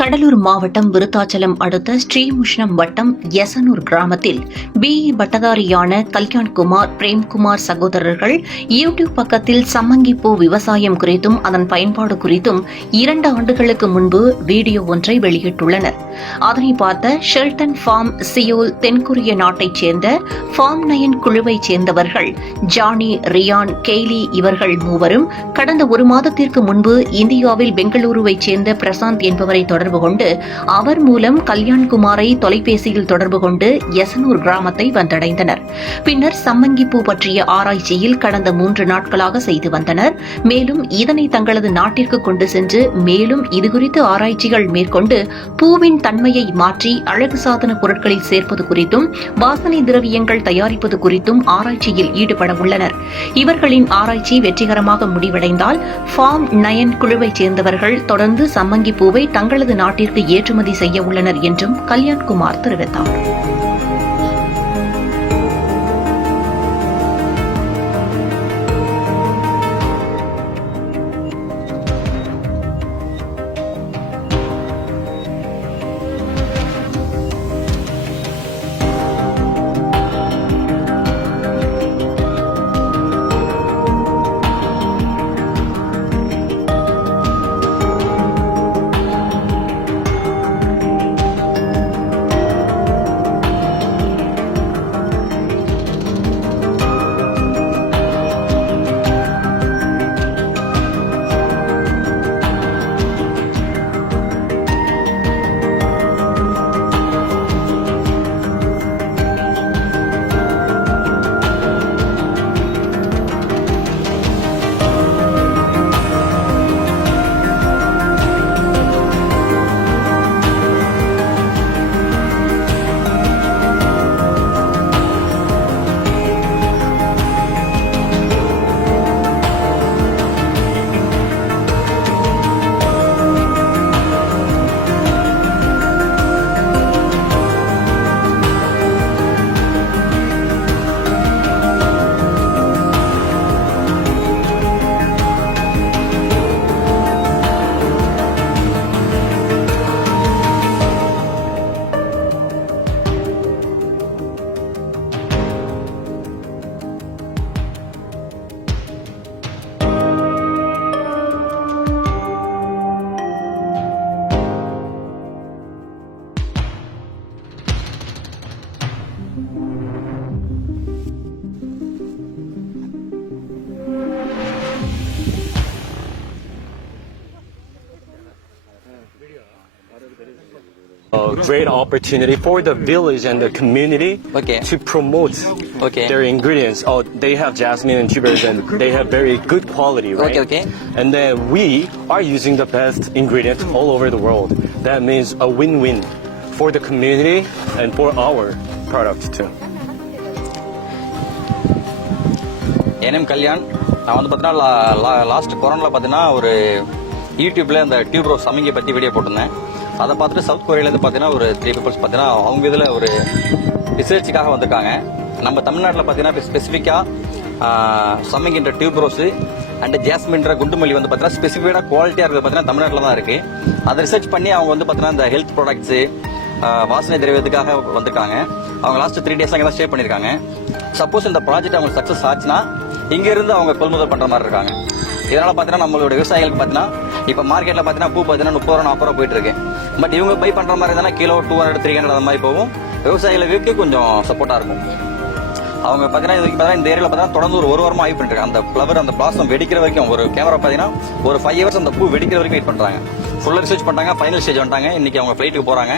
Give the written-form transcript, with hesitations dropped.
கடலூர் மாவட்டம் விருத்தாச்சலம் அடுத்த ஸ்ரீமுஷ்ணம் வட்டம் யசனூர் கிராமத்தில் பிஇ பட்டதாரியான கல்யாண்குமார் பிரேம்குமார் சகோதரர்கள் யூடியூப் பக்கத்தில் சம்மங்கிப்பூ விவசாயம் குறித்தும் அதன் பயன்பாடு குறித்தும் 2 ஆண்டுகளுக்கு முன்பு வீடியோ ஒன்றை வெளியிட்டுள்ளனர். அதனை பார்த்த ஷெல்டன் ஃபார்ம் சியோல் தென்கொரிய நாட்டைச் சேர்ந்த ஃபார்ம் 9 குழுவைச் சேர்ந்தவர்கள் ஜானி, ரியான், கெய்லி இவர்கள் மூவரும் கடந்த 1 மாதத்திற்கு முன்பு இந்தியாவில் பெங்களூருவைச் சேர்ந்த பிரசாந்த் என்பவரை தொடர்பு கொண்டு அவர் மூலம் கல்யாண்குமாரை தொலைபேசியில் தொடர்பு கொண்டு யசனூர் கிராமத்தை வந்தடைந்தனர். பின்னர் சம்மங்கிப்பூ பற்றிய ஆராய்ச்சியில் கடந்த 3 நாட்களாக செய்து வந்தனர். மேலும் இதனை தங்களது நாட்டிற்கு கொண்டு சென்று மேலும் இதுகுறித்து ஆராய்ச்சிகள் மேற்கொண்டு பூவின் தன்மையை மாற்றி அழகு சாதன பொருட்களில் சேர்ப்பது குறித்தும் வாசனை திரவியங்கள் தயாரிப்பது குறித்தும் ஆராய்ச்சியில் ஈடுபட உள்ளனர். இவர்களின் ஆராய்ச்சி வெற்றிகரமாக முடிவடைந்தால் ஃபார்ம் 9 குழுவைச் சேர்ந்தவர்கள் தொடர்ந்து சம்மங்கிப்பூவை தங்களது நாட்டிற்கு ஏற்றுமதி செய்ய உள்ளனர் என்றும் கல்யாண்குமார் தெரிவித்தார். A great opportunity for the village and the community to promote their ingredients. Oh, they have jasmine and tubers and they have very good quality, right? And then we are using the best ingredients all over the world. That means a win-win for the community and for our products too. N name Kalyan. நான் வந்து பார்த்தீங்கன்னா last கொரோனாவில் பார்த்தீங்கன்னா ஒரு யூடியூப்ல அந்த tube rose சம்மங்கி பற்றி video போட்டிருந்தேன். அதை பார்த்துட்டு சவுத் கொரியாலேருந்து பார்த்தீங்கன்னா ஒரு 3 பீப்புள்ஸ் பார்த்தீங்கன்னா அவங்க இதில் ஒரு ரிசர்ச்சுக்காக வந்திருக்காங்க. நம்ம தமிழ்நாட்டில் பார்த்தீங்கன்னா ஸ்பெசிஃபிக்காக சம்மங்கின்ற டியூப் ரோஸு அண்ட் ஜாஸ்மின்ற குண்டுமல்லி வந்து பார்த்தீங்கன்னா ஸ்பெசிஃபிக்காக குவாலிட்டியாக இருக்கிறது பார்த்தீங்கன்னா தமிழ்நாட்டில் தான் இருக்குது. அதை ரிசர்ச் பண்ணி அவங்க வந்து பார்த்தீங்கன்னா இந்த ஹெல்த் ப்ராடக்ட்ஸு வாசனை திரவியத்துக்காக வந்திருக்காங்க. அவங்க லாஸ்ட் 3 டேஸ் அங்கே தான் ஸ்டே பண்ணியிருக்காங்க. சப்போஸ் இந்த ப்ராஜெக்ட் அவங்களுக்கு சக்ஸஸ் ஆச்சுன்னா இங்கேருந்து அவங்க கொள்முதல் பண்ணுற மாதிரி இருக்காங்க. இதனால் பார்த்தீங்கன்னா நம்மளோட விவசாயிகளுக்கு பார்த்தீங்கன்னா இப்போ மார்க்கெட்டில் பார்த்தீங்கன்னா பூ பார்த்தீங்கன்னா 30 ரூபா 40 ரூபா போயிட்டு இருக்கு. பட் இவங்க பை பண்ணுற மாதிரி இருந்தால் கிலோ 200 300 அந்த மாதிரி போகும். விவசாயிகளுக்கு கொஞ்சம் சப்போர்ட்டாக இருக்கும். அவங்க பார்த்தீங்கன்னா இதுக்கு பார்த்தீங்கன்னா இந்த ஏரியாவில் பார்த்தீங்கன்னா தொடர்ந்து ஒரு வாரமாக வெயிட் பண்ணிருக்காங்க. அந்த ஃப்ளவர் அந்த பிளாசம் வெடிக்கிற வரைக்கும் ஒரு கேமரா பார்த்தீங்கன்னா ஒரு 5 ஹவர்ஸ் அந்த பூ வெடிக்கிற வரைக்கும் வெயிட் பண்ணுறாங்க. ஃபுல்லாக ரிசர்ச் பண்ணுறாங்க. ஃபைனல் ஸ்டேஜ் வந்துட்டாங்க. இன்னைக்கு அவங்க ஃப்ளைட்டுக்கு போகிறாங்க.